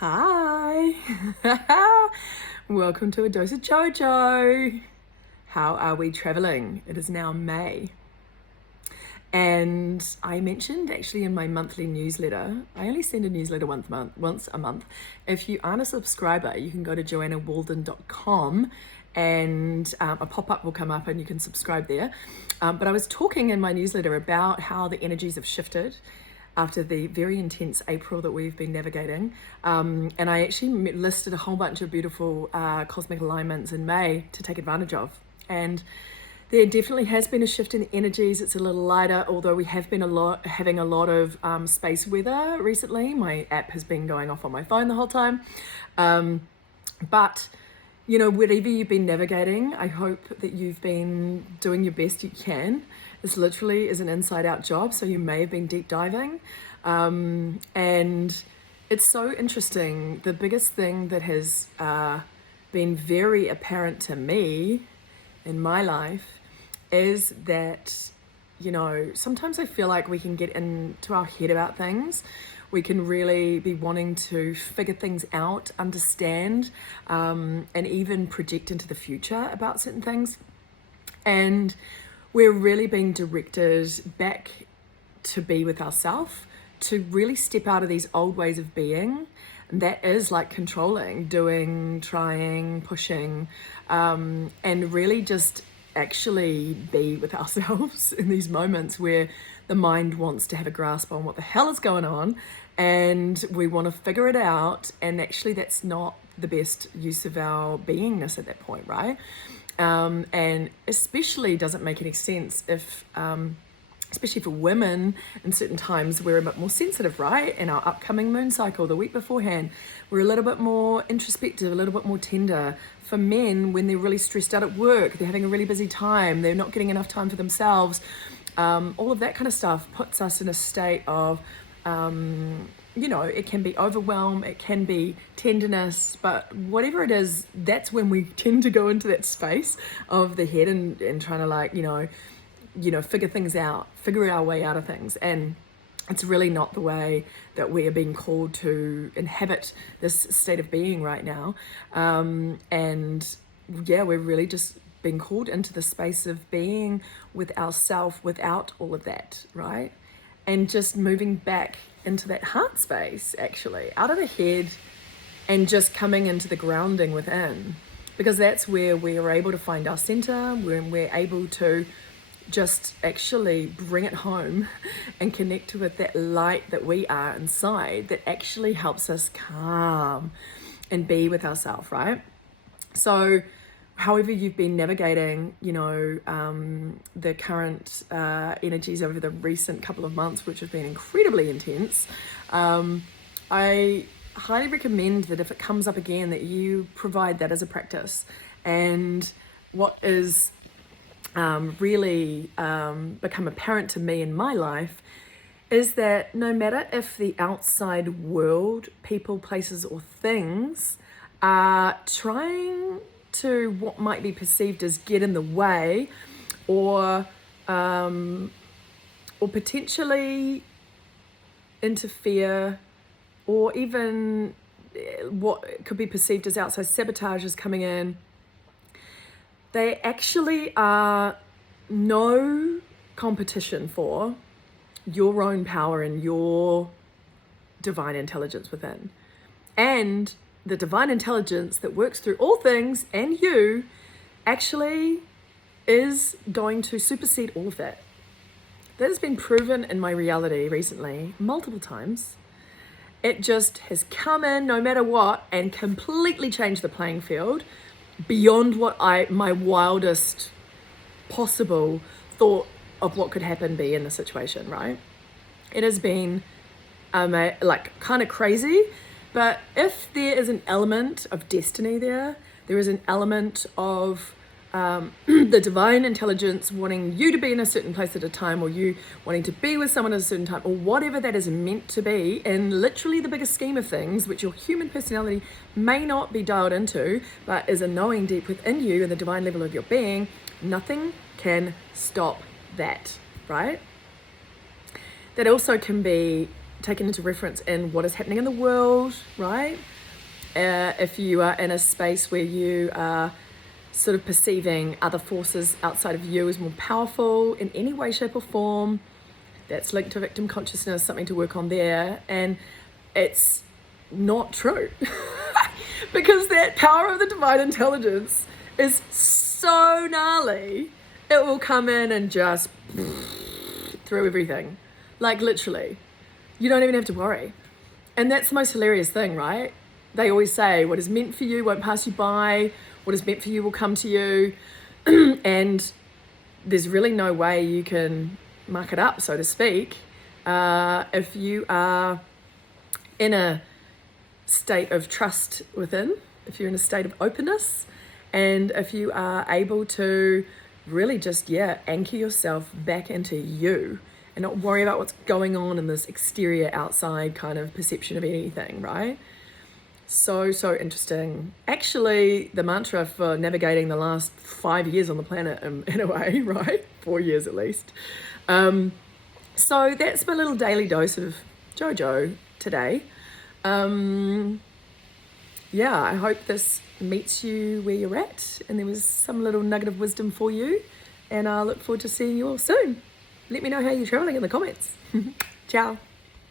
Hi! Welcome to a dose of JoJo. How are we traveling? It is now May. And I mentioned actually in my monthly newsletter, I only send a newsletter once a month. If you aren't a subscriber, you can go to joannawalden.com and a pop-up will come up and you can subscribe there. But I was talking in my newsletter about how the energies have shifted after the very intense April that we've been navigating. And I actually listed a whole bunch of beautiful cosmic alignments in May to take advantage of. And there definitely has been a shift in the energies. It's a little lighter, although we have been having a lot of space weather recently. My app has been going off on my phone the whole time. But you know, whatever you've been navigating, I hope that you've been doing your best you can. This literally is an inside-out job, so you may have been deep diving. And it's so interesting. The biggest thing that has been very apparent to me in my life is that, you know, sometimes I feel like we can get into our head about things. We can really be wanting to figure things out, understand, and even project into the future about certain things. And we're really being directed back to be with ourselves, to really step out of these old ways of being. And that is like controlling, doing, trying, pushing, and really just actually be with ourselves in these moments where the mind wants to have a grasp on what the hell is going on and we want to figure it out, and actually that's not the best use of our beingness at that point, right? And especially doesn't make any sense if especially for women, in certain times we're a bit more sensitive, right? In our upcoming moon cycle, the week beforehand, we're a little bit more introspective, a little bit more tender. For men, when they're really stressed out at work, they're having a really busy time, they're not getting enough time for themselves, all of that kind of stuff puts us in a state of, you know, it can be overwhelm, it can be tenderness, but whatever it is, that's when we tend to go into that space of the head and trying to, like, you know, figure things out, figure our way out of things. And it's really not the way that we are being called to inhabit this state of being right now. And yeah, we're really just being called into the space of being with ourself without all of that, right? And just moving back into that heart space, actually, out of the head, and just coming into the grounding within. Because that's where we are able to find our center, when we're able to just actually bring it home and connect with that light that we are inside, that actually helps us calm and be with ourselves, right? So however you've been navigating, you know, the current energies over the recent couple of months, which have been incredibly intense, I highly recommend that if it comes up again, that you provide that as a practice. And what is really become apparent to me in my life is that no matter if the outside world, people, places, or things are trying to what might be perceived as get in the way, or potentially interfere, or even what could be perceived as outside sabotage is coming in, they actually are no competition for your own power and your divine intelligence within. And the divine intelligence that works through all things and you actually is going to supersede all of that. That has been proven in my reality recently multiple times. It just has come in no matter what and completely changed the playing field beyond what my wildest possible thought of what could happen be in the situation, right? It has been like kind of crazy, but if there is an element of destiny there is an element of the divine intelligence wanting you to be in a certain place at a time, or you wanting to be with someone at a certain time, or whatever that is meant to be in literally the bigger scheme of things, which your human personality may not be dialed into, but is a knowing deep within you and the divine level of your being. Nothing can stop that, right? That also can be taken into reference in what is happening in the world, right? If you are in a space where you are sort of perceiving other forces outside of you as more powerful in any way, shape or form, that's linked to victim consciousness, something to work on there. And it's not true because that power of the divine intelligence is so gnarly, it will come in and just through everything, like literally. You don't even have to worry. And that's the most hilarious thing, right? They always say what is meant for you won't pass you by, what is meant for you will come to you. And there's really no way you can muck it up, so to speak, if you are in a state of trust within, if you're in a state of openness, and if you are able to really just, anchor yourself back into you and not worry about what's going on in this exterior, outside kind of perception of anything, right? So interesting. Actually, the mantra for navigating the last 5 years on the planet, in a way, right? 4 years at least. So that's my little daily dose of JoJo today. I hope this meets you where you're at and there was some little nugget of wisdom for you, and I look forward to seeing you all soon. Let me know how you're traveling in the comments. Ciao.